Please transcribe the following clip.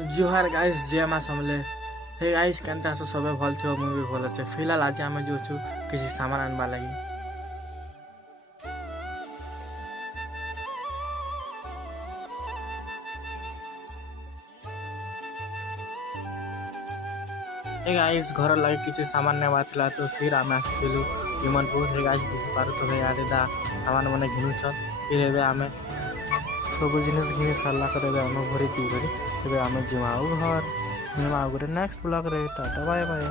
जुहार guys जय माँ समले। Hey guys केनता सब सबे भल थो मु भी भल अच्छे। फिलहाल आज आम जो किसी सामान आनवा लगी। हे गाइस घर लगे किसी सामान नेवा थिला तो फिर आम आसलु विमनपुर। हे गाइस देखि पारु तो भाई आरे दा सामान माने घिनु छ। फिर एबे आमे सब जिनिस घिनि सारला करे एबे आमे घरे पी करी एबे आमे जिमाऊ घर। नेक्स्ट ब्लॉग रे टाटा बाय बाय।